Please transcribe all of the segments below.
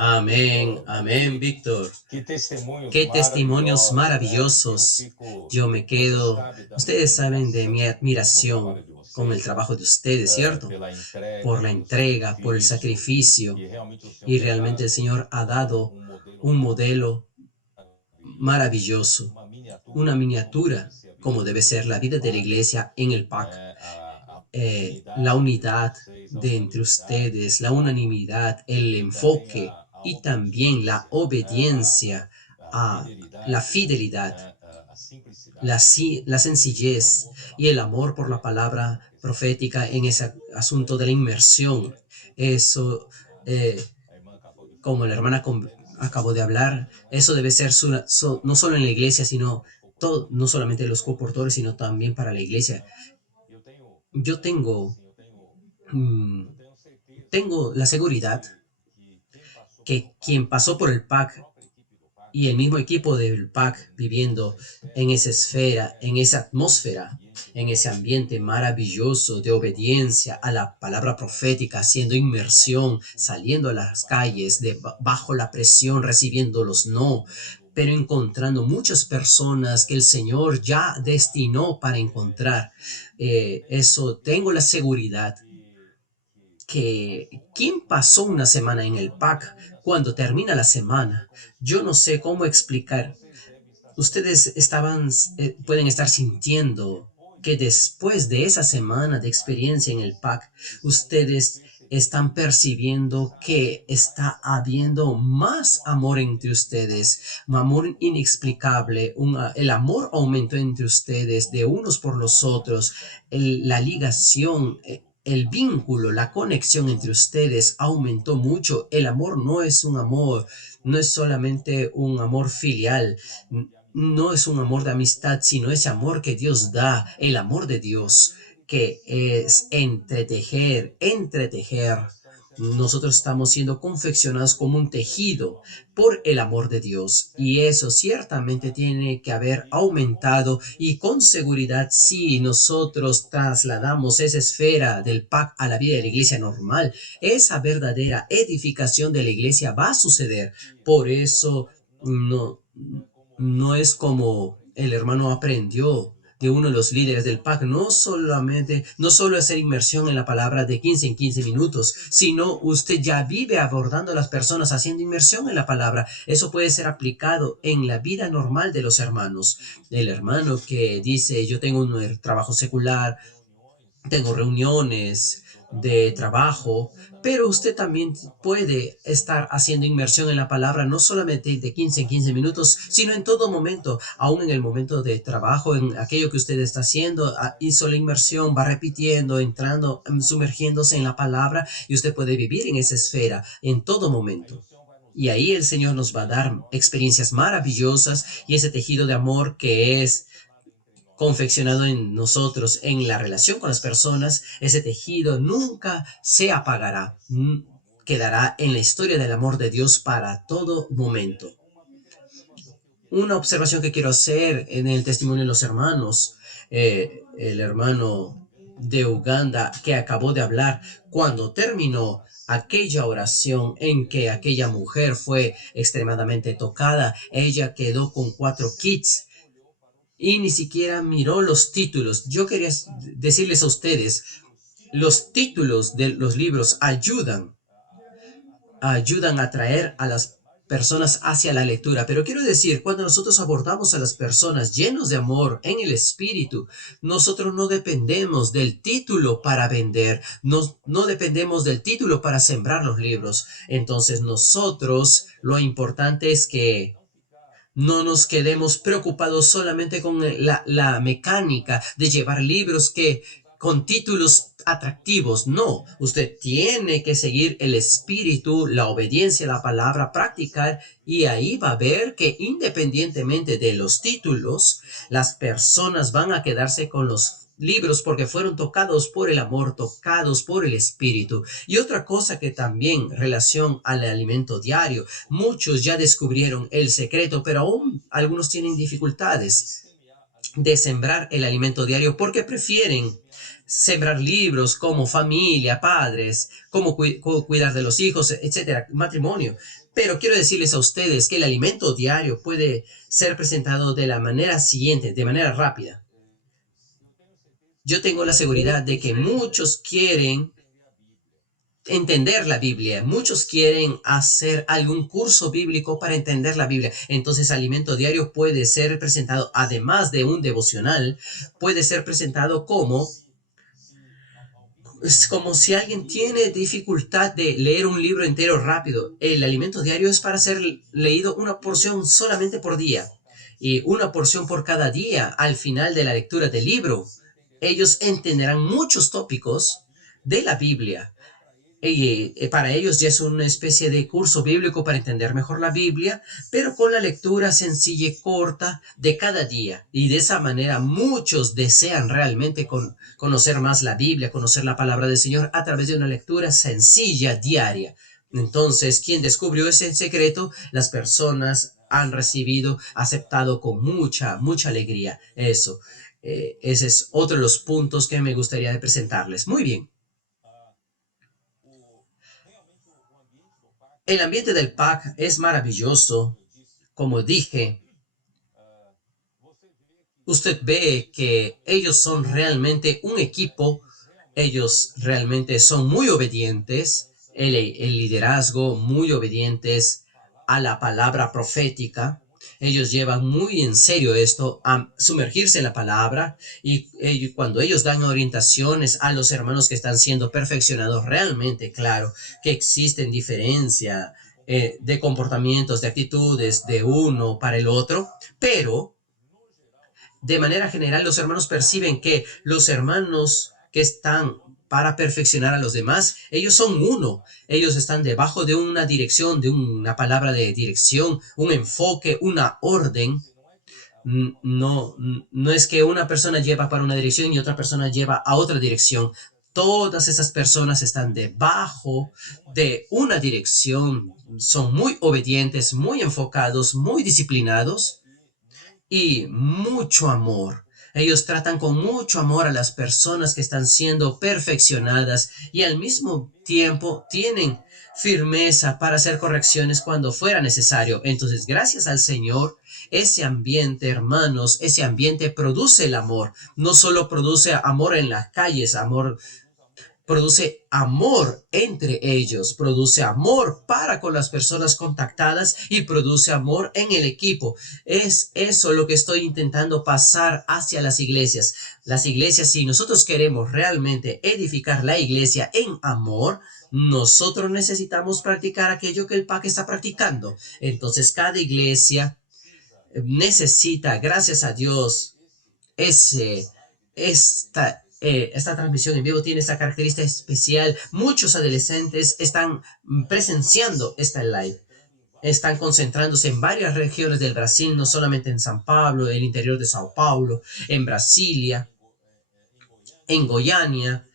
Amén, Pastor, amén, Víctor. que testemunhos Qué testimonios maravilhosos, né? Eu maravillosos. fico, Yo me você quedo, sabe da minha ustedes saben de mi admiração com o admiración trabalho de con el vocês, trabajo de ustedes, ¿cierto? pela Por entrega la e o entrega, por el sacrifício, sacrificio. e realmente o Senhor Y tem realmente el dado Señor ha dado um modelo un modelo maravilhoso, maravilloso, uma miniatura una de como deve miniatura, ser a vida como da debe ser igreja la no vida de la PAC, iglesia en el PAC. né? A La unidade entre unidad vocês, a de entre unanimidade ustedes, do la foco unanimidad, el e também enfoque a y también la obediência, né? obediencia A a la fidelidade, fidelidad, né? A simplicidade la e o sencillez amor pela y el palavra amor por la profética, né? palabra Porque são profética en ese asunto de la expressos inmersión. Eso, eh, a irmã acabou de como la falar, hermana deve ser acabó de hablar, aplicado, não é eso debe ser no solo en la somente iglesia, sino para os no comportores, solamente los mas comportores, sino para as también para la igrejas, iglesia. né? Yo tengo, mm, Eu tenho certeza tengo la seguridad que quem passou pelo que PAC quien pasó por e el a PAC própria equipe do PAC y el mismo equipo vivendo del PAC viviendo nessa en esfera esa esfera, en esa e esse atmósfera, ambiente en ese ambiente maravilhoso maravilloso de de obediencia a obediência, la palabra profética, haciendo haciendo inmersión, sacrifício, saliendo a las debaixo da calles, pressão, bajo la presión, recibiendo los no, encontrando pero muitos encontrando muchas personas que el Señor ya destinados destinó para encontrar. Eso tengo la seguridad que que passou uma quien semana no pasó una PAC, semana en el quando PAC, termina a cuando semana, termina la eu não sei semana, como yo no sé explicar, cómo explicar. vocês devem estar Ustedes sentindo pueden que estar sintiendo depois que dessa después de esa semana de PAC, experiencia en el PAC, estão ustedes están percebendo que percibiendo está que havendo está mais amor, habiendo más um amor amor entre ustedes, inexplicável, un amor um amor inexplicable, el amor aumentó que entre ustedes de unos por los a otros, conexão, la ligación, el a vínculo, la conexão conexión entre ustedes aumentó não é mucho. El amor no es un amor, no es solamente un amor filial, um amor de no amizade, es un amor de amistad, sino ese é amor que um Dios amor da, el amor de que é Dios, dentro do que coração es entretejer, entretejer. nós estamos sendo Nosotros estamos confeccionados siendo confeccionados como un pelo tejido amor de por Deus, el amor de Dios y eso certamente tem ciertamente aumentado. tiene que haber E aumentado y con se nós seguridad si transportarmos esse nosotros princípio para o PAC, trasladamos esa esfera nós del PAC a la vida de la iglesia vamos normal, esa verdadera edificación de la iglesia va a suceder. Por eso no, não é como no es como el hermano aprendió de uno de los líderes del PAC, no solo hacer inmersión en la palabra de 15 en 15 minutos, sino usted ya vive abordando a las personas haciendo inmersión en la palabra. Eso puede ser aplicado en la vida normal de los hermanos. El hermano que dice, yo tengo un trabajo secular, tengo reuniones de trabajo, pero usted también puede estar haciendo inmersión en la palabra, no solamente de 15 en 15 minutos, sino en todo momento, aún en el momento de trabajo, en aquello que usted está haciendo, hizo la inmersión, va repitiendo, entrando, sumergiéndose en la palabra y usted puede vivir en esa esfera en todo momento. Y ahí el Señor nos va a dar experiencias maravillosas y ese tejido de amor que es confeccionado en nosotros, en la relación con las personas, ese tejido nunca se apagará, quedará en la historia del amor de Dios para todo momento. Una observación que quiero hacer en el testimonio de los hermanos, el hermano de Uganda que acabó de hablar, cuando terminó aquella oración en que aquella mujer fue extremadamente tocada, ella quedó con 4 kits y ni siquiera miró los títulos. Yo quería decirles a ustedes, los títulos de los libros ayudan a atraer a las personas hacia la lectura. Pero quiero decir, cuando nosotros abordamos a las personas llenos de amor en el espíritu, nosotros no dependemos del título para vender, no dependemos del título para sembrar los libros. Entonces nosotros, lo importante es que no nos quedemos preocupados solamente con la mecánica de llevar libros con títulos atractivos. No, usted tiene que seguir el espíritu, la obediencia a la palabra, practicar y ahí va a ver que independientemente de los títulos, las personas van a quedarse con los libros porque fueron tocados por el amor, tocados por el espíritu. Y otra cosa que también relación al alimento diario, muchos ya descubrieron el secreto, pero aún algunos tienen dificultades. de sembrar el alimento diario porque prefieren sembrar libros como familia, padres, cómo cuidar de los hijos, etcétera, matrimonio. Pero quiero decirles a ustedes que el alimento diario puede ser presentado de la manera siguiente, de manera rápida. Yo tengo la seguridad de que muchos quieren entender la Biblia. Muchos quieren hacer algún curso bíblico para entender la Biblia. Entonces, alimento diario puede ser presentado, además de un devocional, puede ser presentado como es como si alguien tiene dificultad de leer un libro entero rápido. El alimento diario es para ser leído una porción solamente por día y una porción por cada día al final de la lectura del libro. Ellos entenderán muchos tópicos de la Biblia. Para ellos ya es una especie de curso bíblico para entender mejor la Biblia, pero con la lectura sencilla y corta de cada día. Y de esa manera muchos desean realmente conocer más la Biblia, conocer la palabra del Señor a través de una lectura sencilla diaria. Entonces, ¿quién descubrió ese secreto? Las personas han recibido, aceptado con mucha alegría eso. Ese es otro de los puntos que me gustaría presentarles. Muy bien. El ambiente del PAC es maravilloso. Como dije, usted ve que ellos son realmente un equipo. Ellos realmente son muy obedientes. El liderazgo, muy obedientes a la palabra profética. Ellos llevan muy en serio esto, a sumergirse en la palabra y cuando ellos dan orientaciones a los hermanos que están siendo perfeccionados, realmente claro que existen diferencias de comportamientos, de actitudes de uno para el otro, pero de manera general los hermanos perciben que los hermanos que están para perfeccionar a los demás, ellos son uno, ellos están debajo de una dirección, de una palabra de dirección, un enfoque, una orden. No es que una persona lleva para una dirección y otra persona lleva a otra dirección. Todas esas personas están debajo de una dirección, son muy obedientes, muy enfocados, muy disciplinados y mucho amor. Ellos tratan con mucho amor a las personas que están siendo perfeccionadas y al mismo tiempo tienen firmeza para hacer correcciones cuando fuera necesario. Entonces, gracias al Señor, ese ambiente, hermanos, ese ambiente produce el amor. No solo produce amor en las calles, produce amor entre ellos, produce amor para con las personas contactadas y produce amor en el equipo. Es eso lo que estoy intentando pasar hacia las iglesias. Las iglesias, si nosotros queremos realmente edificar la iglesia en amor, nosotros necesitamos practicar aquello que el PAC está practicando. Entonces, cada iglesia necesita, gracias a Dios, esta transmisión en vivo tiene esta característica especial. Muchos adolescentes están presenciando esta live. Están concentrándose en varias regiones del Brasil, no solamente en San Pablo, el interior de Sao Paulo, en Brasilia, en Goiânia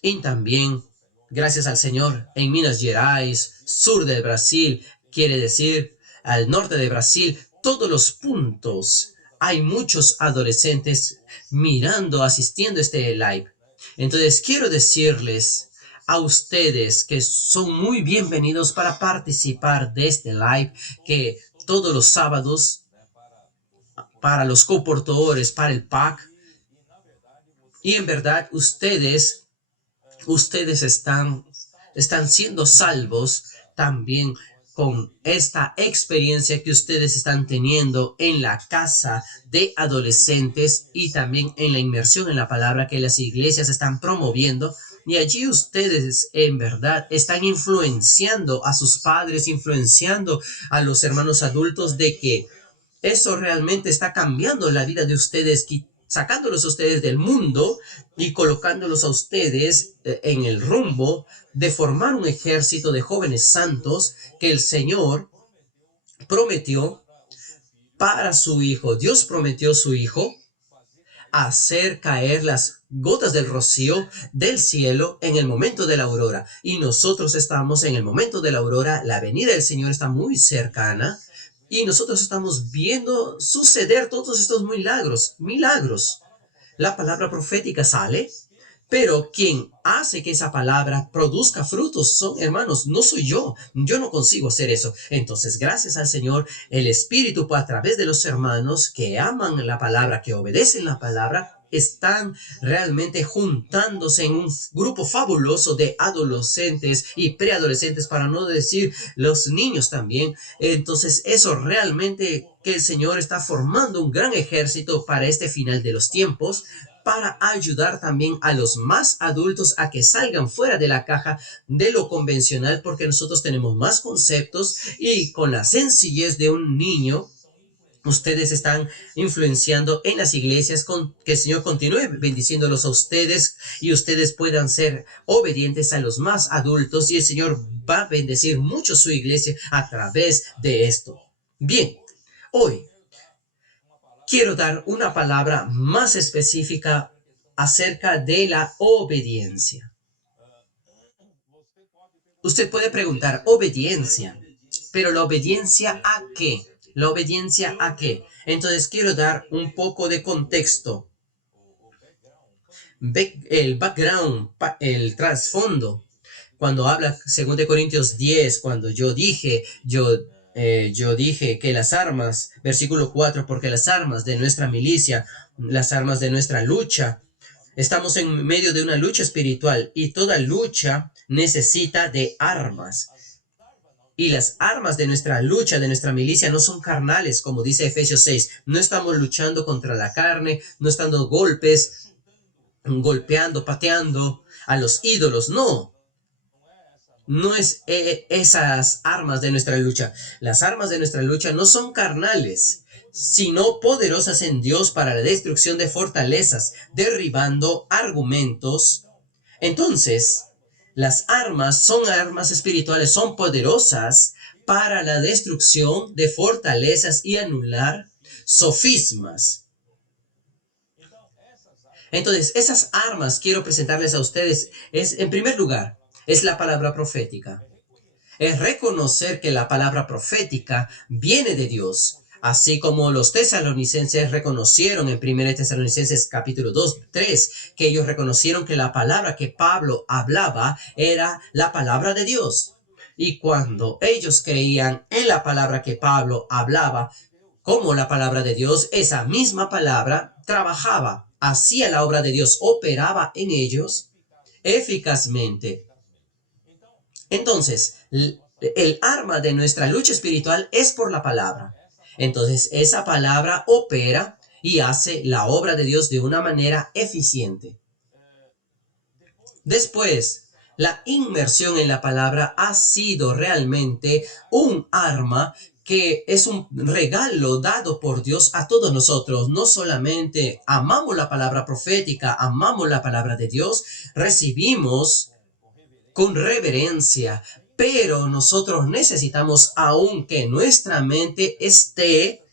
y también, gracias al Señor, en Minas Gerais, sur del Brasil, quiere decir al norte de Brasil, todos los puntos. Hay muchos adolescentes mirando, asistiendo a este live. Entonces quiero decirles a ustedes que son muy bienvenidos para participar de este live, que todos los sábados para los coportadores, para el PAC, y en verdad ustedes están siendo salvos también con esta experiencia que ustedes están teniendo en la casa de adolescentes y también en la inmersión en la palabra que las iglesias están promoviendo. Y allí ustedes en verdad están influenciando a sus padres, influenciando a los hermanos adultos de que eso realmente está cambiando la vida de ustedes, sacándolos a ustedes del mundo y colocándolos a ustedes en el rumbo de formar un ejército de jóvenes santos que el Señor prometió para su Hijo. Dios prometió a su Hijo hacer caer las gotas del rocío del cielo en el momento de la aurora. Y nosotros estamos en el momento de la aurora. La venida del Señor está muy cercana. Y nosotros estamos viendo suceder todos estos milagros. La palabra profética sale, pero quien hace que esa palabra produzca frutos son hermanos, no soy yo. Yo no consigo hacer eso. Entonces, gracias al Señor, el Espíritu a través de los hermanos que aman la palabra, que obedecen la palabra, están realmente juntándose en un grupo fabuloso de adolescentes y preadolescentes, para no decir los niños también. Entonces, eso realmente que el Señor está formando un gran ejército para este final de los tiempos, para ayudar también a los más adultos a que salgan fuera de la caja de lo convencional, porque nosotros tenemos más conceptos y con la sencillez de un niño, ustedes están influenciando en las iglesias. Que el Señor continúe bendiciéndolos a ustedes y ustedes puedan ser obedientes a los más adultos, y el Señor va a bendecir mucho su iglesia a través de esto. Bien, hoy quiero dar una palabra más específica acerca de la obediencia. Usted puede preguntar, obediencia, pero ¿la obediencia a qué? ¿La obediencia a qué? Entonces quiero dar un poco de contexto. El background, el trasfondo. Cuando habla 2 Corintios 10, cuando yo dije que las armas, versículo 4, porque las armas de nuestra milicia, las armas de nuestra lucha, estamos en medio de una lucha espiritual, y toda lucha necesita de armas. Y las armas de nuestra lucha, de nuestra milicia, no son carnales, como dice Efesios 6. No estamos luchando contra la carne, no están dando golpes, golpeando, pateando a los ídolos. No. No es esas armas de nuestra lucha. Las armas de nuestra lucha no son carnales, sino poderosas en Dios para la destrucción de fortalezas, derribando argumentos. Entonces, las armas son armas espirituales, son poderosas para la destrucción de fortalezas y anular sofismas. Entonces, esas armas quiero presentarles a ustedes. En primer lugar, es la palabra profética. Es reconocer que la palabra profética viene de Dios, así como los tesalonicenses reconocieron en 1 Tesalonicenses capítulo 2, 3, que ellos reconocieron que la palabra que Pablo hablaba era la palabra de Dios. Y cuando ellos creían en la palabra que Pablo hablaba como la palabra de Dios, esa misma palabra trabajaba, hacía la obra de Dios, operaba en ellos eficazmente. Entonces, el arma de nuestra lucha espiritual es por la palabra. Entonces, esa palabra opera y hace la obra de Dios de una manera eficiente. Después, la inmersión en la palabra ha sido realmente un arma que es un regalo dado por Dios a todos nosotros. No solamente amamos la palabra profética, amamos la palabra de Dios, recibimos con reverencia, pero nosotros necesitamos aún que nuestra mente esté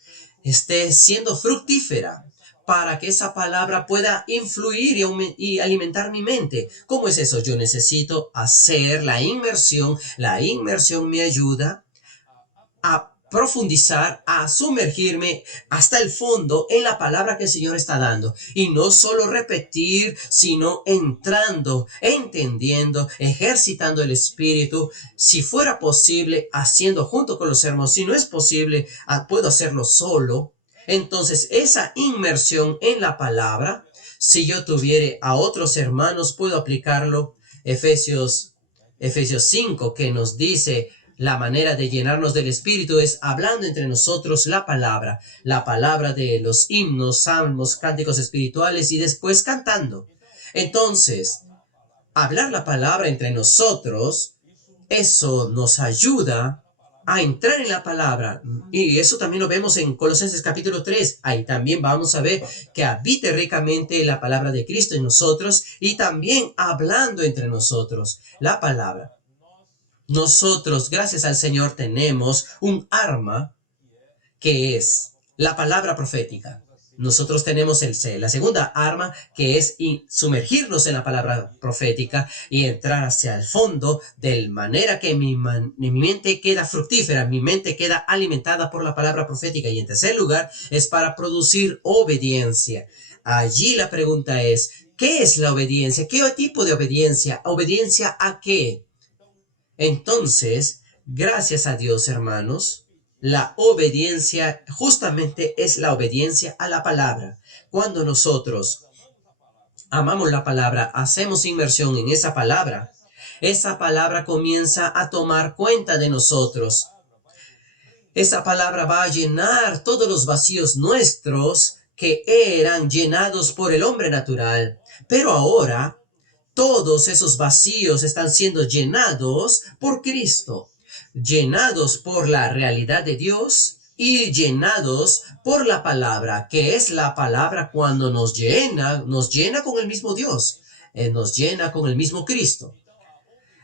siendo fructífera para que esa palabra pueda influir y alimentar mi mente. ¿Cómo es eso? Yo necesito hacer la inmersión. La inmersión me ayuda a profundizar, a sumergirme hasta el fondo en la palabra que el Señor está dando. Y no solo repetir, sino entrando, entendiendo, ejercitando el Espíritu. Si fuera posible, haciendo junto con los hermanos. Si no es posible, puedo hacerlo solo. Entonces, esa inmersión en la palabra, si yo tuviere a otros hermanos, puedo aplicarlo. Efesios 5, que nos dice: la manera de llenarnos del Espíritu es hablando entre nosotros la palabra de los himnos, salmos, cánticos espirituales, y después cantando. Entonces, hablar la palabra entre nosotros, eso nos ayuda a entrar en la palabra. Y eso también lo vemos en Colosenses capítulo 3. Ahí también vamos a ver que habite ricamente la palabra de Cristo en nosotros, y también hablando entre nosotros la palabra. Nosotros, gracias al Señor, tenemos un arma que es la palabra profética. Nosotros tenemos la segunda arma, que es sumergirnos en la palabra profética y entrar hacia el fondo, de manera que mi mente queda fructífera, mi mente queda alimentada por la palabra profética. Y en tercer lugar, es para producir obediencia. Allí la pregunta es, ¿qué es la obediencia? ¿Qué tipo de obediencia? ¿Obediencia a qué? Entonces, gracias a Dios, hermanos, la obediencia justamente es la obediencia a la palabra. Cuando nosotros amamos la palabra, hacemos inmersión en esa palabra comienza a tomar cuenta de nosotros. Esa palabra va a llenar todos los vacíos nuestros que eran llenados por el hombre natural. Pero ahora todos esos vacíos están siendo llenados por Cristo, llenados por la realidad de Dios y llenados por la palabra, que es la palabra cuando nos llena con el mismo Dios, nos llena con el mismo Cristo.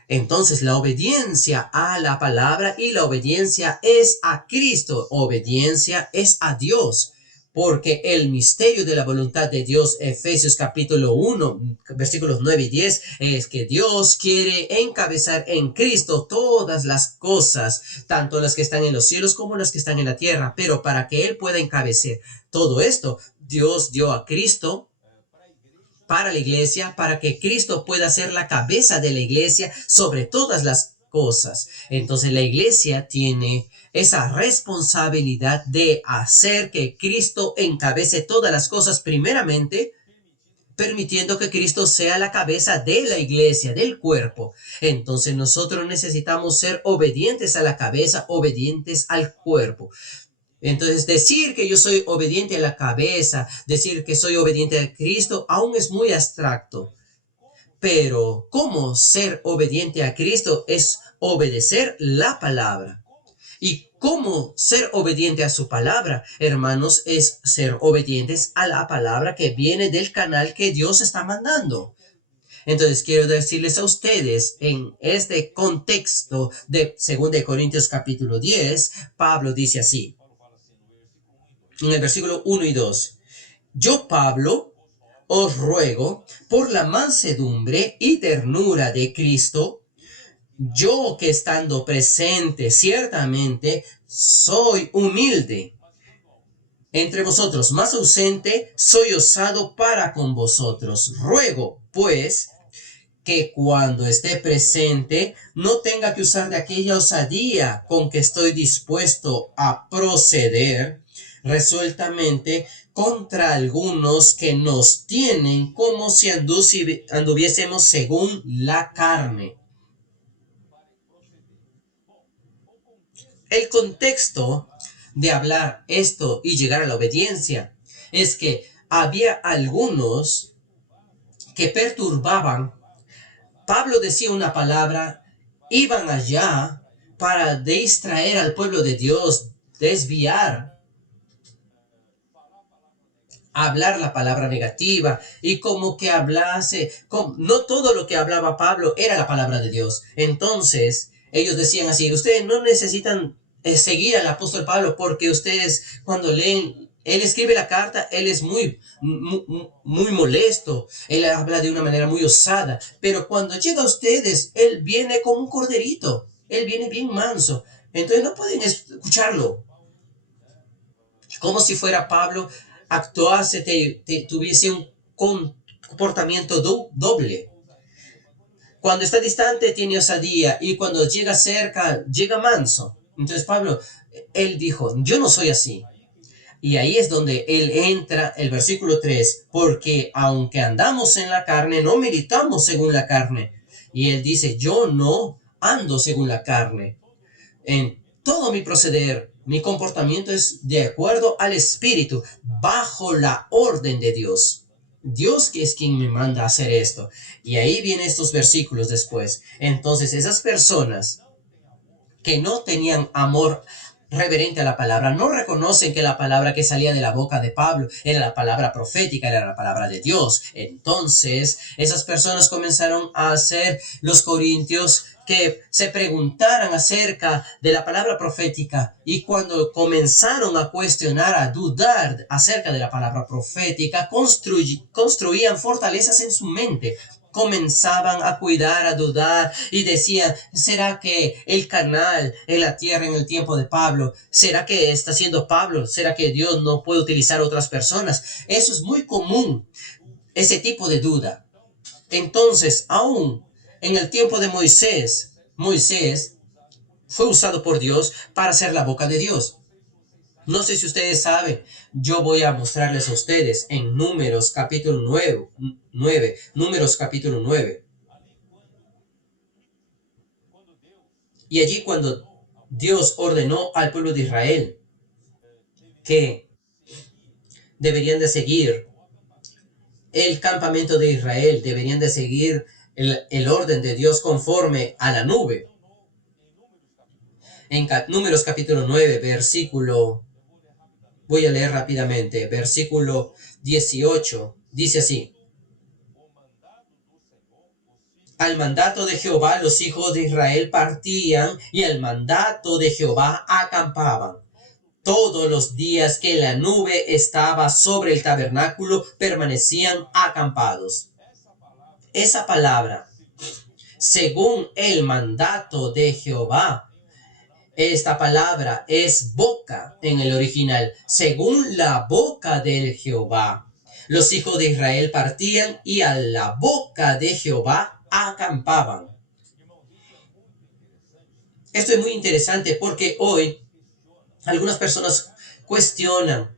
Entonces la obediencia a la palabra y la obediencia es a Cristo, obediencia es a Dios. Porque el misterio de la voluntad de Dios, Efesios capítulo 1, versículos 9 y 10, es que Dios quiere encabezar en Cristo todas las cosas, tanto las que están en los cielos como las que están en la tierra. Pero para que Él pueda encabezar todo esto, Dios dio a Cristo para la iglesia, para que Cristo pueda ser la cabeza de la iglesia sobre todas las cosas. Entonces la iglesia tiene esa responsabilidad de hacer que Cristo encabece todas las cosas, primeramente permitiendo que Cristo sea la cabeza de la iglesia, del cuerpo. Entonces nosotros necesitamos ser obedientes a la cabeza, obedientes al cuerpo. Entonces, decir que yo soy obediente a la cabeza, decir que soy obediente a Cristo, aún es muy abstracto. Pero, ¿cómo ser obediente a Cristo? Es obedecer la palabra. ¿Y cómo ser obediente a su palabra, hermanos? Es ser obedientes a la palabra que viene del canal que Dios está mandando. Entonces quiero decirles a ustedes, en este contexto de 2 Corintios capítulo 10, Pablo dice así, en el versículo 1 y 2, yo, Pablo, os ruego por la mansedumbre y ternura de Cristo, yo que estando presente ciertamente soy humilde entre vosotros, más ausente soy osado para con vosotros. Ruego, pues, que cuando esté presente no tenga que usar de aquella osadía con que estoy dispuesto a proceder resueltamente contra algunos que nos tienen como si anduviésemos según la carne. El contexto de hablar esto y llegar a la obediencia es que había algunos que perturbaban. Pablo decía una palabra, iban allá para distraer al pueblo de Dios, desviar, hablar la palabra negativa y como que no todo lo que hablaba Pablo era la palabra de Dios. Entonces ellos decían así, ustedes no necesitan seguir al apóstol Pablo porque ustedes cuando leen, él escribe la carta, él es muy molesto, él habla de una manera muy osada, pero cuando llega a ustedes, él viene como un corderito, él viene bien manso, entonces no pueden escucharlo. Como si fuera Pablo, actuase, tuviese un comportamiento doble. Cuando está distante tiene osadía y cuando llega cerca, llega manso. Entonces Pablo, él dijo, yo no soy así. Y ahí es donde él entra, el versículo 3, porque aunque andamos en la carne, no militamos según la carne. Y él dice, yo no ando según la carne. En todo mi proceder, mi comportamiento es de acuerdo al Espíritu, bajo la orden de Dios. Dios que es quien me manda a hacer esto. Y ahí vienen estos versículos después. Entonces esas personas que no tenían amor reverente a la palabra, no reconocen que la palabra que salía de la boca de Pablo era la palabra profética, era la palabra de Dios. Entonces, esas personas comenzaron a hacer los corintios que se preguntaran acerca de la palabra profética, y cuando comenzaron a cuestionar, a dudar acerca de la palabra profética, construían fortalezas en su mente. Comenzaban a cuidar, a dudar y decían, ¿será que el canal en la tierra en el tiempo de Pablo? ¿Será que está siendo Pablo? ¿Será que Dios no puede utilizar otras personas? Eso es muy común, ese tipo de duda. Entonces, aún en el tiempo de Moisés fue usado por Dios para ser la boca de Dios. No sé si ustedes saben, yo voy a mostrarles a ustedes en Números capítulo 9, Números capítulo 9. Y allí cuando Dios ordenó al pueblo de Israel que deberían de seguir el campamento de Israel, deberían de seguir el orden de Dios conforme a la nube. En Números capítulo 9, voy a leer rápidamente, versículo 18, dice así: al mandato de Jehová los hijos de Israel partían, y al mandato de Jehová acampaban. Todos los días que la nube estaba sobre el tabernáculo permanecían acampados. Esa palabra, según el mandato de Jehová, esta palabra es boca en el original. Según la boca del Jehová, los hijos de Israel partían y a la boca de Jehová acampaban. Esto es muy interesante porque hoy algunas personas cuestionan,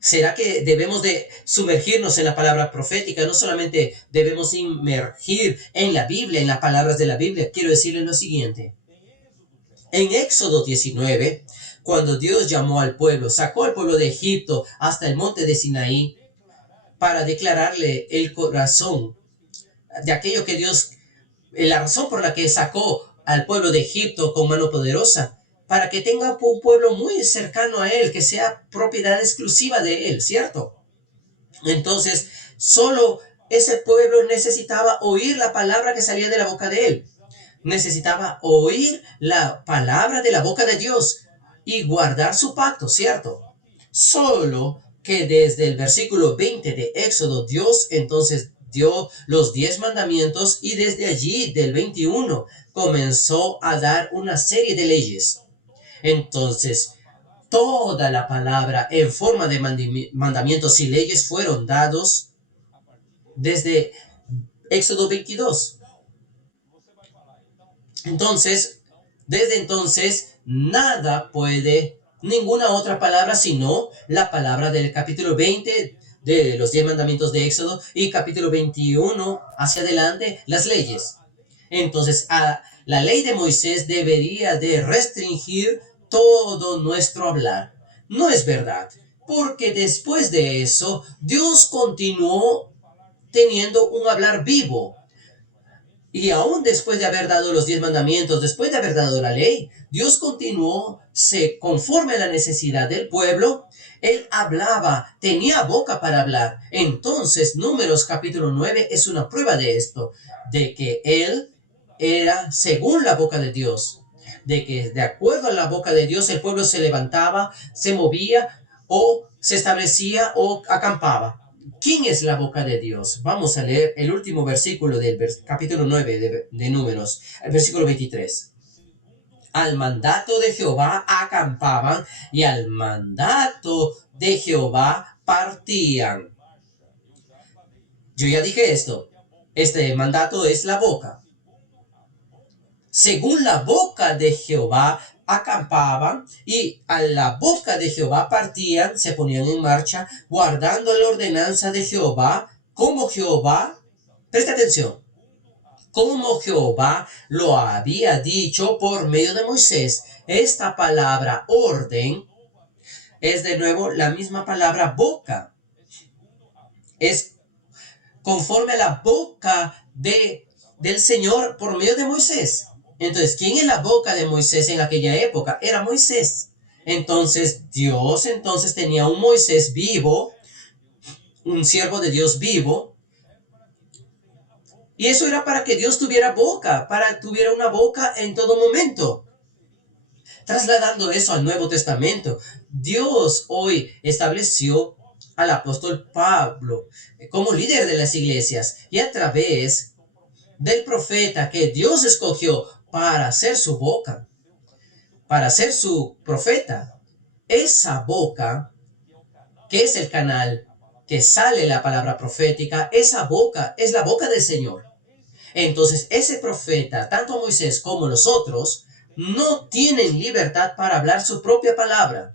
¿será que debemos de sumergirnos en la palabra profética? No solamente debemos inmergir en la Biblia, en las palabras de la Biblia. Quiero decirles lo siguiente. En Éxodo 19, cuando Dios llamó al pueblo, sacó al pueblo de Egipto hasta el monte de Sinaí para declararle el corazón de aquello que Dios, la razón por la que sacó al pueblo de Egipto con mano poderosa, para que tenga un pueblo muy cercano a él, que sea propiedad exclusiva de él, ¿cierto? Entonces, solo ese pueblo necesitaba oír la palabra que salía de la boca de él. Necesitaba oír la palabra de la boca de Dios y guardar su pacto, ¿cierto? Solo que desde el versículo 20 de Éxodo, Dios entonces dio los 10 mandamientos, y desde allí, del 21, comenzó a dar una serie de leyes. Entonces, toda la palabra en forma de mandamientos y leyes fueron dados desde Éxodo 22. Entonces, desde entonces, ninguna otra palabra sino la palabra del capítulo 20 de los 10 mandamientos de Éxodo, y capítulo 21 hacia adelante, las leyes. Entonces, la ley de Moisés debería de restringir todo nuestro hablar. No es verdad, porque después de eso, Dios continuó teniendo un hablar vivo. Y aún después de haber dado los 10 mandamientos, después de haber dado la ley, Dios continuó, conforme a la necesidad del pueblo. Él hablaba, tenía boca para hablar. Entonces, Números capítulo 9 es una prueba de esto, de que Él era según la boca de Dios, de que de acuerdo a la boca de Dios el pueblo se levantaba, se movía, o se establecía o acampaba. ¿Quién es la boca de Dios? Vamos a leer el último versículo del capítulo 9 de Números, el versículo 23. Al mandato de Jehová acampaban, y al mandato de Jehová partían. Yo ya dije esto. Este mandato es la boca. Según la boca de Jehová acampaban, y a la boca de Jehová partían, se ponían en marcha, guardando la ordenanza de Jehová, como Jehová, presta atención, como Jehová lo había dicho por medio de Moisés. Esta palabra orden es de nuevo la misma palabra boca. Es conforme a la boca del Señor por medio de Moisés. Entonces, ¿quién es la boca de Moisés en aquella época? Era Moisés. Entonces, Dios tenía un Moisés vivo, un siervo de Dios vivo, Y eso era para que Dios tuviera boca, tuviera una boca en todo momento. Trasladando eso al Nuevo Testamento, Dios hoy estableció al apóstol Pablo como líder de las iglesias y a través del profeta que Dios escogió para ser su boca, para ser su profeta. Esa boca, que es el canal que sale la palabra profética, esa boca es la boca del Señor. Entonces, ese profeta, tanto Moisés como los otros, no tienen libertad para hablar su propia palabra.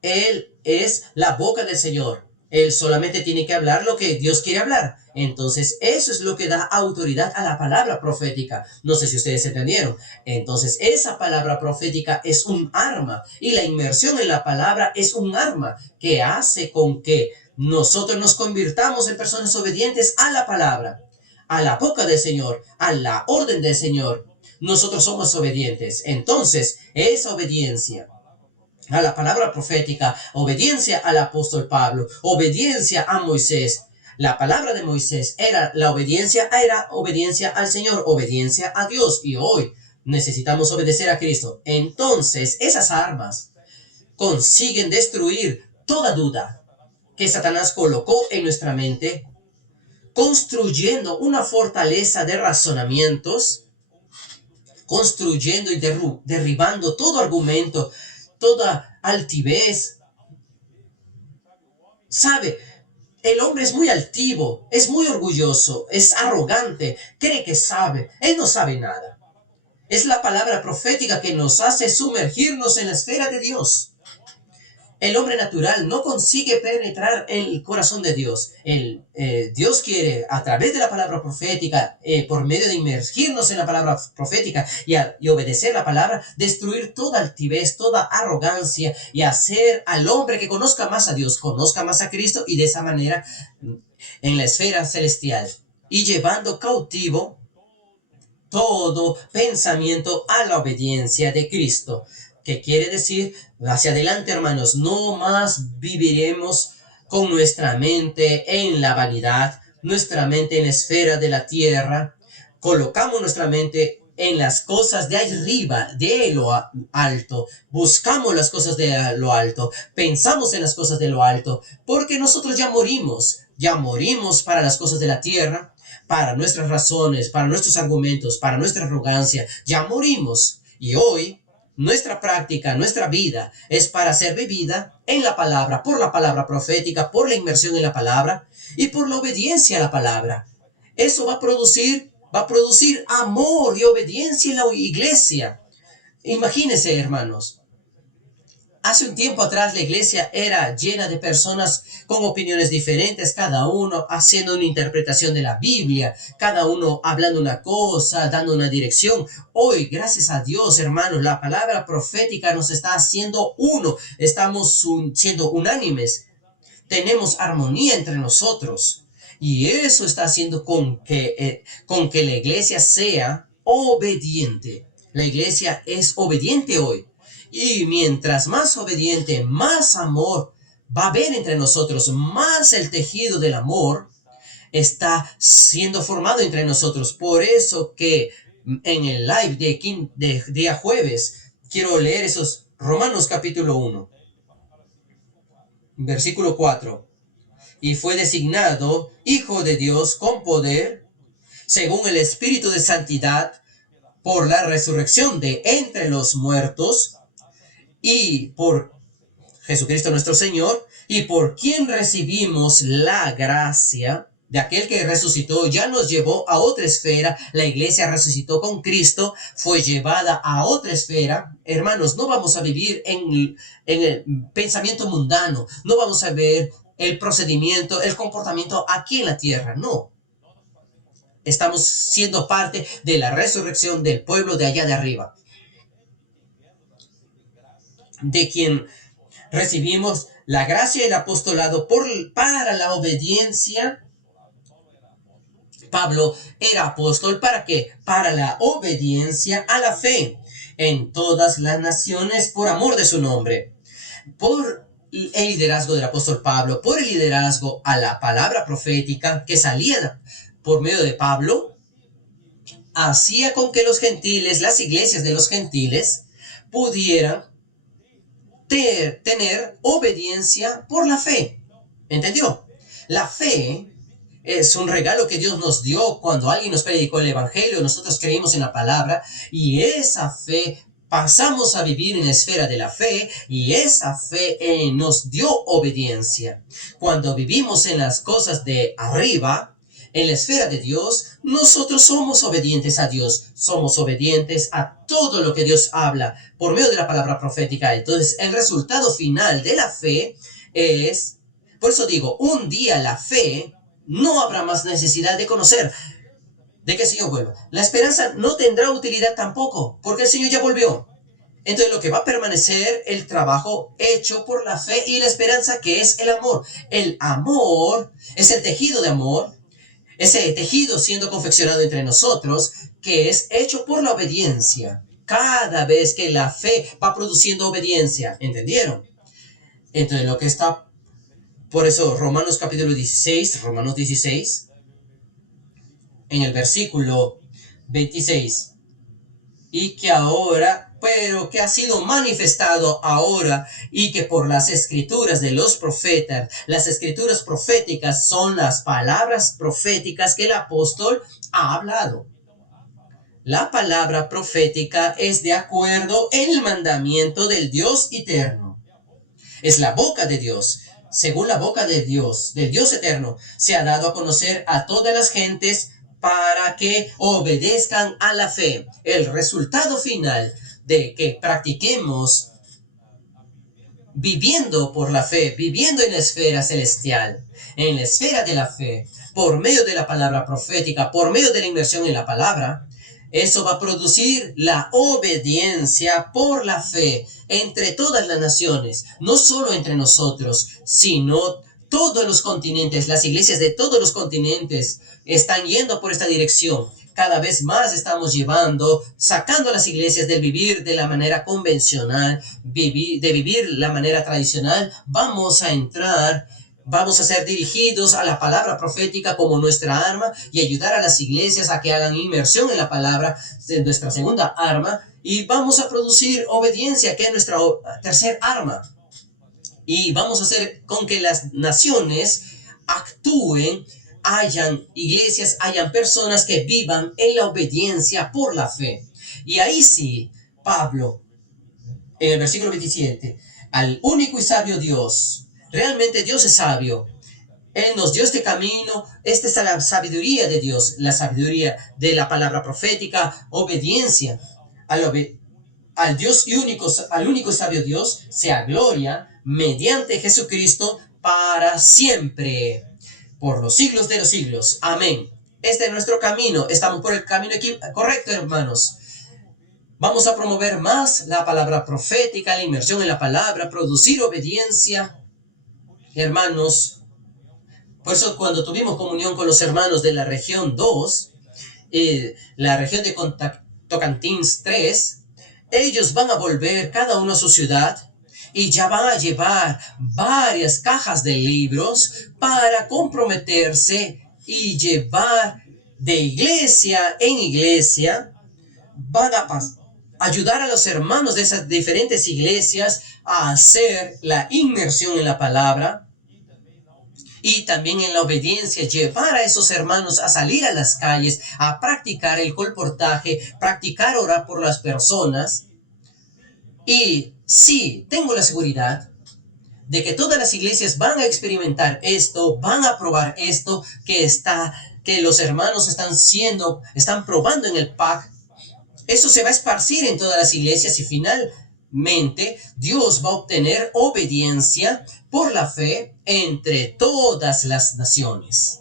Él es la boca del Señor. Él solamente tiene que hablar lo que Dios quiere hablar. Entonces, eso es lo que da autoridad a la palabra profética. No sé si ustedes entendieron. Entonces, esa palabra profética es un arma. Y la inmersión en la palabra es un arma que hace con que nosotros nos convirtamos en personas obedientes a la palabra, a la boca del Señor, a la orden del Señor. Nosotros somos obedientes. Entonces, esa obediencia a la palabra profética, obediencia al apóstol Pablo, obediencia a Moisés. La palabra de Moisés era obediencia al Señor, obediencia a Dios. Y hoy necesitamos obedecer a Cristo. Entonces, esas armas consiguen destruir toda duda que Satanás colocó en nuestra mente, construyendo una fortaleza de razonamientos, construyendo y derribando todo argumento, toda altivez. ¿Sabe? El hombre es muy altivo, es muy orgulloso, es arrogante, cree que sabe. Él no sabe nada. Es la palabra profética que nos hace sumergirnos en la esfera de Dios. El hombre natural no consigue penetrar en el corazón de Dios. Dios quiere, a través de la palabra profética, por medio de inmergirnos en la palabra profética y obedecer la palabra, destruir toda altivez, toda arrogancia y hacer al hombre que conozca más a Dios, conozca más a Cristo y de esa manera en la esfera celestial y llevando cautivo todo pensamiento a la obediencia de Cristo. ¿Qué quiere decir? Hacia adelante, hermanos, no más viviremos con nuestra mente en la vanidad, nuestra mente en la esfera de la tierra. Colocamos nuestra mente en las cosas de arriba, de lo alto. Buscamos las cosas de lo alto. Pensamos en las cosas de lo alto, porque nosotros ya morimos. Ya morimos para las cosas de la tierra, para nuestras razones, para nuestros argumentos, para nuestra arrogancia. Ya morimos. Y hoy nuestra práctica, nuestra vida es para ser vivida en la palabra, por la palabra profética, por la inmersión en la palabra y por la obediencia a la palabra. Eso va a producir amor y obediencia en la iglesia. Imagínense, hermanos. Hace un tiempo atrás la iglesia era llena de personas con opiniones diferentes, cada uno haciendo una interpretación de la Biblia, cada uno hablando una cosa, dando una dirección. Hoy, gracias a Dios, hermanos, la palabra profética nos está haciendo uno, estamos siendo unánimes, tenemos armonía entre nosotros. Y eso está haciendo con que la iglesia sea obediente. La iglesia es obediente hoy. Y mientras más obediente, más amor va a haber entre nosotros, más el tejido del amor está siendo formado entre nosotros. Por eso que en el live de día jueves, quiero leer esos Romanos capítulo 1, versículo 4. Y fue designado Hijo de Dios con poder, según el Espíritu de Santidad, por la resurrección de entre los muertos, y por Jesucristo nuestro Señor, y por quien recibimos la gracia de aquel que resucitó, ya nos llevó a otra esfera. La iglesia resucitó con Cristo, fue llevada a otra esfera. Hermanos, no vamos a vivir en el pensamiento mundano, no vamos a ver el procedimiento, el comportamiento aquí en la tierra, no. Estamos siendo parte de la resurrección del pueblo de allá de arriba, de quien recibimos la gracia y el apostolado para la obediencia. Pablo era apóstol, ¿para qué? Para la obediencia a la fe en todas las naciones por amor de su nombre. Por el liderazgo del apóstol Pablo, por el liderazgo a la palabra profética que salía por medio de Pablo, hacía con que los gentiles, las iglesias de los gentiles, pudieran tener obediencia por la fe. ¿Entendió? La fe es un regalo que Dios nos dio cuando alguien nos predicó el evangelio, nosotros creímos en la palabra y esa fe pasamos a vivir en la esfera de la fe y esa fe nos dio obediencia. Cuando vivimos en las cosas de arriba, en la esfera de Dios, nosotros somos obedientes a Dios, somos obedientes a todo lo que Dios habla por medio de la palabra profética. Entonces, el resultado final de la fe es, por eso digo, un día la fe no habrá más necesidad de conocer de que el Señor vuelva. La esperanza no tendrá utilidad tampoco, porque el Señor ya volvió. Entonces lo que va a permanecer, el trabajo hecho por la fe y la esperanza, que es el amor. El amor es el tejido de amor, ese tejido siendo confeccionado entre nosotros, que es hecho por la obediencia. Cada vez que la fe va produciendo obediencia, ¿entendieron? Entonces lo que está, por eso Romanos capítulo 16, Romanos 16, en el versículo 26, y que ahora, pero que ha sido manifestado ahora y que por las escrituras de los profetas, las escrituras proféticas son las palabras proféticas que el apóstol ha hablado. La palabra profética es de acuerdo en el mandamiento del Dios eterno. Es la boca de Dios. Según la boca de Dios, del Dios eterno, se ha dado a conocer a todas las gentes para que obedezcan a la fe. El resultado final de que practiquemos viviendo por la fe, viviendo en la esfera celestial, en la esfera de la fe, por medio de la palabra profética, por medio de la inmersión en la palabra, eso va a producir la obediencia por la fe entre todas las naciones, no solo entre nosotros, sino todos los continentes. Las iglesias de todos los continentes están yendo por esta dirección. Cada vez más estamos sacando a las iglesias del vivir de la manera convencional, de vivir la manera tradicional. Vamos a ser dirigidos a la palabra profética como nuestra arma y ayudar a las iglesias a que hagan inmersión en la palabra, de nuestra segunda arma, y vamos a producir obediencia, que es nuestra tercer arma. Y vamos a hacer con que las naciones actúen, hayan iglesias, hayan personas que vivan en la obediencia por la fe. Y ahí sí, Pablo, en el versículo 27, al único y sabio Dios, realmente Dios es sabio. Él nos dio este camino, esta es la sabiduría de Dios, la sabiduría de la palabra profética, obediencia al Dios y al único y sabio Dios, sea gloria mediante Jesucristo para siempre, por los siglos de los siglos. Amén. Este es nuestro camino, estamos por el camino correcto, hermanos. Vamos a promover más la palabra profética, la inmersión en la palabra, producir obediencia. Hermanos, por eso cuando tuvimos comunión con los hermanos de la región 2, la región de Tocantins 3, ellos van a volver cada uno a su ciudad y ya van a llevar varias cajas de libros para comprometerse y llevar de iglesia en iglesia. Van a ayudar a los hermanos de esas diferentes iglesias a hacer la inmersión en la palabra y también en la obediencia, llevar a esos hermanos a salir a las calles, a practicar el colportaje, practicar orar por las personas. Y sí, tengo la seguridad de que todas las iglesias van a experimentar esto, van a probar esto que los hermanos están probando en el PAC. Eso se va a esparcir en todas las iglesias y finalmente Dios va a obtener obediencia por la fe entre todas las naciones.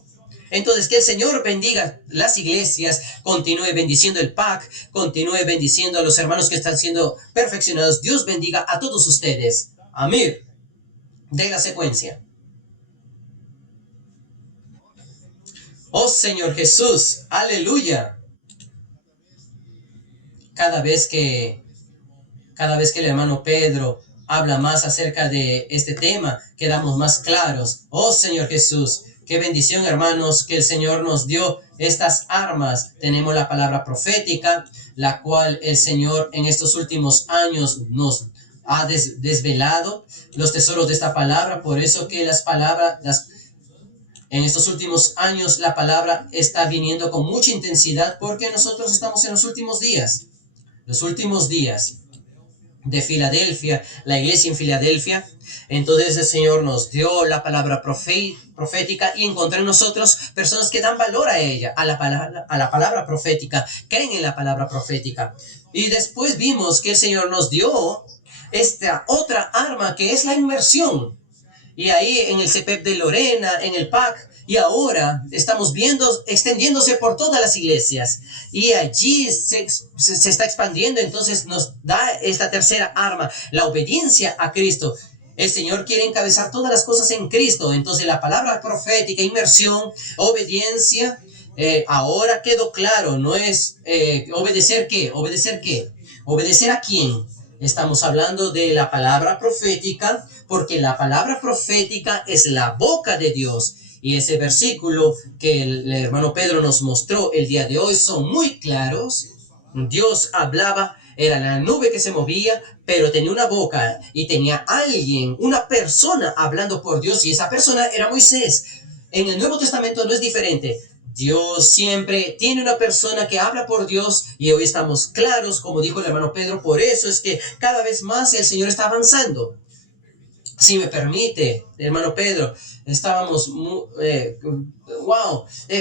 Entonces, que el Señor bendiga las iglesias, continúe bendiciendo el PAC, continúe bendiciendo a los hermanos que están siendo perfeccionados. Dios bendiga a todos ustedes. Amén. De la secuencia. Oh Señor Jesús, aleluya. Cada vez que el hermano Pedro habla más acerca de este tema, quedamos más claros. Oh Señor Jesús, Qué bendición, hermanos, que el Señor nos dio estas armas. Tenemos la palabra profética, la cual el Señor en estos últimos años nos ha desvelado los tesoros de esta palabra. Por eso que en estos últimos años la palabra está viniendo con mucha intensidad, porque nosotros estamos en los últimos días. Los últimos días de Filadelfia, la iglesia en Filadelfia. Entonces el Señor nos dio la palabra profética y encontré en nosotros personas que dan valor a ella, a la palabra profética, creen en la palabra profética. Y después vimos que el Señor nos dio esta otra arma que es la inmersión. Y ahí en el CPEP de Lorena, en el PAC, y ahora estamos viendo extendiéndose por todas las iglesias. Y allí se está expandiendo, entonces nos da esta tercera arma, la obediencia a Cristo. El Señor quiere encabezar todas las cosas en Cristo. Entonces la palabra profética, inmersión, obediencia, ahora quedó claro, no es obedecer qué, obedecer qué, obedecer a quién. Estamos hablando de la palabra profética, porque la palabra profética es la boca de Dios. Y ese versículo que el hermano Pedro nos mostró el día de hoy son muy claros. Dios hablaba, era la nube que se movía, pero tenía una boca y tenía alguien, una persona hablando por Dios, y esa persona era Moisés. En el Nuevo Testamento no es diferente. Dios siempre tiene una persona que habla por Dios, y hoy estamos claros, como dijo el hermano Pedro. Por eso es que cada vez más el Señor está avanzando. Si me permite, hermano Pedro, estábamos,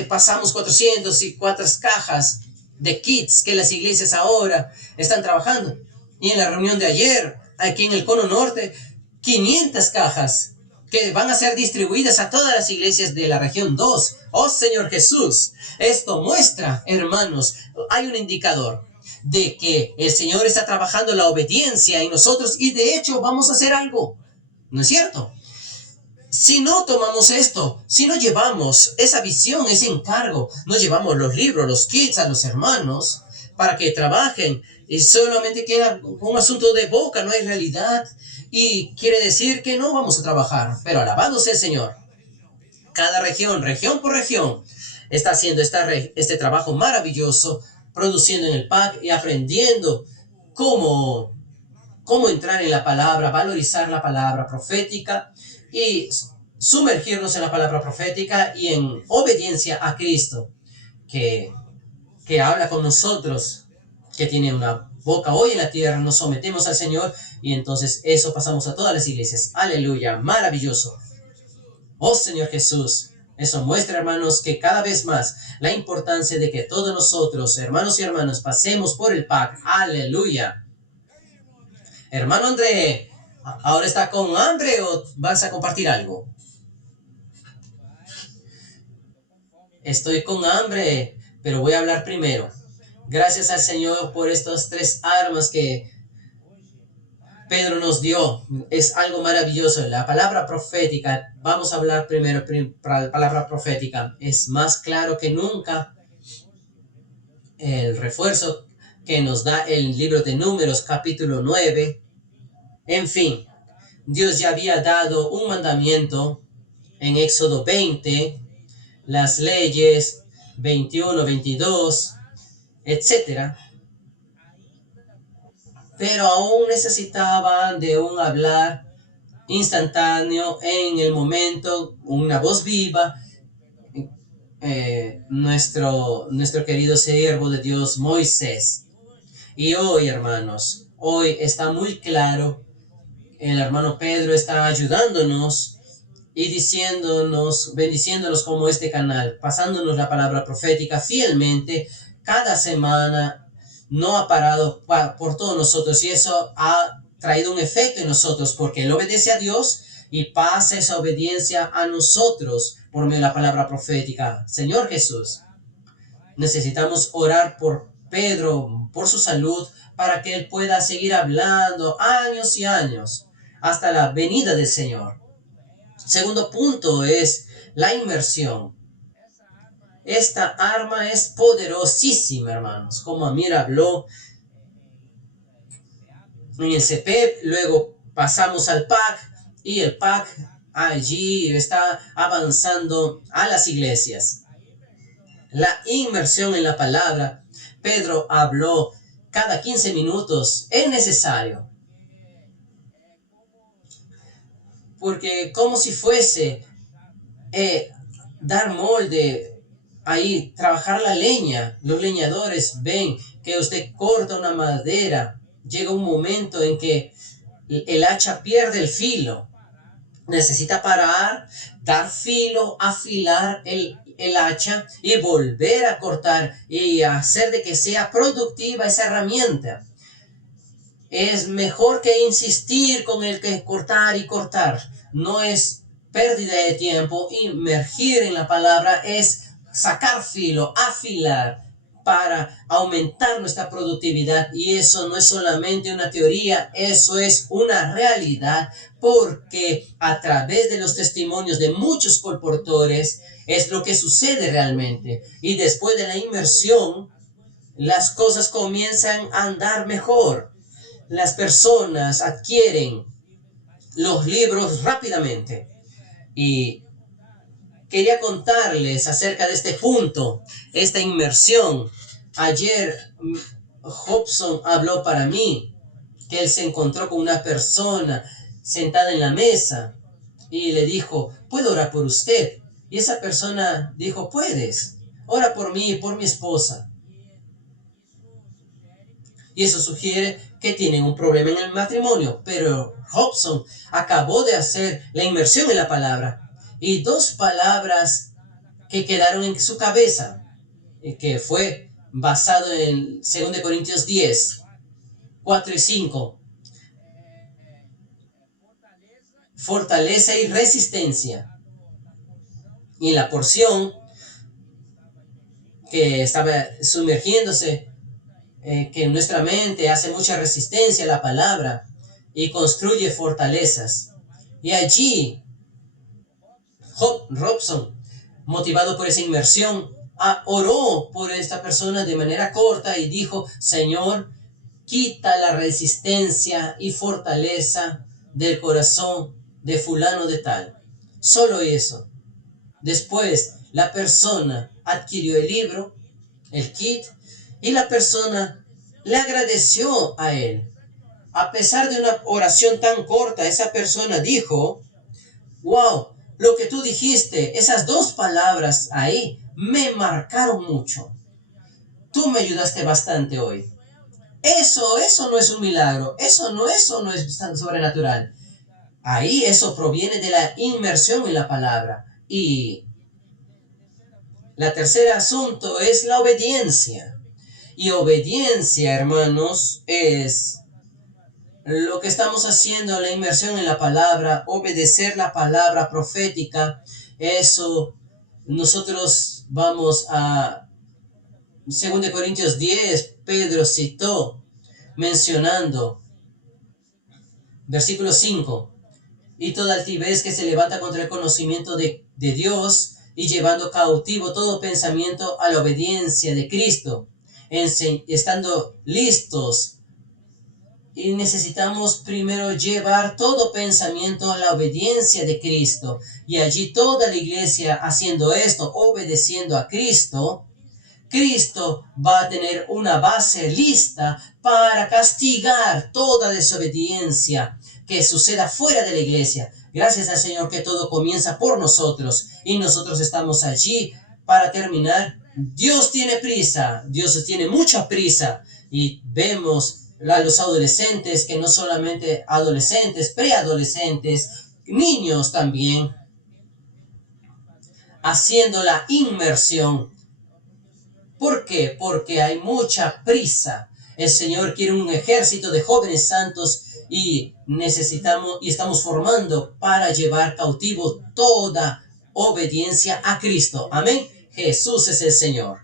pasamos 404 cajas de kits que las iglesias ahora están trabajando. Y en la reunión de ayer, aquí en el Cono Norte, 500 cajas que van a ser distribuidas a todas las iglesias de la región 2. ¡Oh, Señor Jesús! Esto muestra, hermanos, hay un indicador de que el Señor está trabajando la obediencia en nosotros, y de hecho vamos a hacer algo. ¿No es cierto? Si no tomamos esto, si no llevamos esa visión, ese encargo, no llevamos los libros, los kits a los hermanos para que trabajen, y solamente queda un asunto de boca, no hay realidad, y quiere decir que no vamos a trabajar. Pero alabado sea el Señor. Cada región, región por región, está haciendo este trabajo maravilloso, produciendo en el PAC y aprendiendo cómo entrar en la palabra, valorizar la palabra profética y sumergirnos en la palabra profética y en obediencia a Cristo, que habla con nosotros, que tiene una boca hoy en la tierra. Nos sometemos al Señor, y entonces eso pasamos a todas las iglesias. Aleluya, maravilloso. Oh Señor Jesús, eso muestra, hermanos, que cada vez más la importancia de que todos nosotros, hermanos y hermanas, pasemos por el PAC. Aleluya. Hermano André, ¿ahora está con hambre o vas a compartir algo? Estoy con hambre, pero voy a hablar primero. Gracias al Señor por estas tres armas que Pedro nos dio. Es algo maravilloso. La palabra profética, vamos a hablar primero, la palabra profética. Es más claro que nunca el refuerzo que nos da el libro de Números, capítulo 9. En fin, Dios ya había dado un mandamiento en Éxodo 20, las leyes 21, 22, etc. Pero aún necesitaban de un hablar instantáneo, en el momento, una voz viva. Nuestro querido siervo de Dios, Moisés. Y hoy, hermanos, hoy está muy claro. El hermano Pedro está ayudándonos y diciéndonos, bendiciéndonos como este canal, pasándonos la palabra profética fielmente cada semana. No ha parado por todos nosotros, y eso ha traído un efecto en nosotros, porque Él obedece a Dios y pasa esa obediencia a nosotros por medio de la palabra profética. Señor Jesús, necesitamos orar por Pedro, por su salud, para que él pueda seguir hablando años y años hasta la venida del Señor. Segundo punto es la inmersión. Esta arma es poderosísima, hermanos. Como Amir habló en el CPEP, luego pasamos al PAC, y el PAC allí está avanzando a las iglesias. La inmersión en la palabra. Pedro habló cada 15 minutos. Es necesario. Porque como si fuese dar molde, ahí trabajar la leña. Los leñadores ven que usted corta una madera. Llega un momento en que el hacha pierde el filo. Necesita parar, dar filo, afilar el hacha y volver a cortar y hacer de que sea productiva esa herramienta. Es mejor que insistir con el que cortar y cortar. No es pérdida de tiempo. Inmergir en la palabra es sacar filo, afilar para aumentar nuestra productividad. Y eso no es solamente una teoría, eso es una realidad, porque a través de los testimonios de muchos colportores es lo que sucede realmente. Y después de la inmersión, las cosas comienzan a andar mejor. Las personas adquieren los libros rápidamente. Y quería contarles acerca de este punto, esta inmersión. Ayer Hobson habló para mí que él se encontró con una persona sentada en la mesa y le dijo, ¿puedo orar por usted? Y esa persona dijo, puedes, ora por mí y por mi esposa. Y eso sugiere que tienen un problema en el matrimonio. Pero Hobson acabó de hacer la inmersión en la palabra. Y dos palabras que quedaron en su cabeza, que fue basado en 2 Corintios 10, 4 y 5. Fortaleza y resistencia. Y en la porción que estaba sumergiéndose, que en nuestra mente hace mucha resistencia a la palabra y construye fortalezas. Y allí Robson, motivado por esa inmersión, oró por esta persona de manera corta y dijo, Señor, quita la resistencia y fortaleza del corazón de fulano de tal. Solo eso. Después, la persona adquirió el libro, el kit, y la persona le agradeció a él. A pesar de una oración tan corta, esa persona dijo, wow, lo que tú dijiste, esas dos palabras ahí, me marcaron mucho. Tú me ayudaste bastante hoy. Eso no es un milagro, eso no es sobrenatural. Ahí eso proviene de la inmersión en la palabra. Y la tercera asunto es la obediencia. Y obediencia, hermanos, es lo que estamos haciendo, la inmersión en la palabra, obedecer la palabra profética. Eso, nosotros vamos a 2 Corintios 10, Pedro citó, mencionando, versículo 5, y toda altivez que se levanta contra el conocimiento de Dios, y llevando cautivo todo pensamiento a la obediencia de Cristo, estando listos. Y necesitamos primero llevar todo pensamiento a la obediencia de Cristo. Y allí toda la iglesia haciendo esto, obedeciendo a Cristo, Cristo va a tener una base lista para castigar toda desobediencia que suceda fuera de la iglesia. Gracias al Señor que todo comienza por nosotros y nosotros estamos allí para terminar. Dios tiene prisa, Dios tiene mucha prisa y vemos a los adolescentes, que no solamente adolescentes, preadolescentes, niños también, haciendo la inmersión. ¿Por qué? Porque hay mucha prisa. El Señor quiere un ejército de jóvenes santos y necesitamos y estamos formando para llevar cautivo toda obediencia a Cristo. Amén. Jesús es el Señor.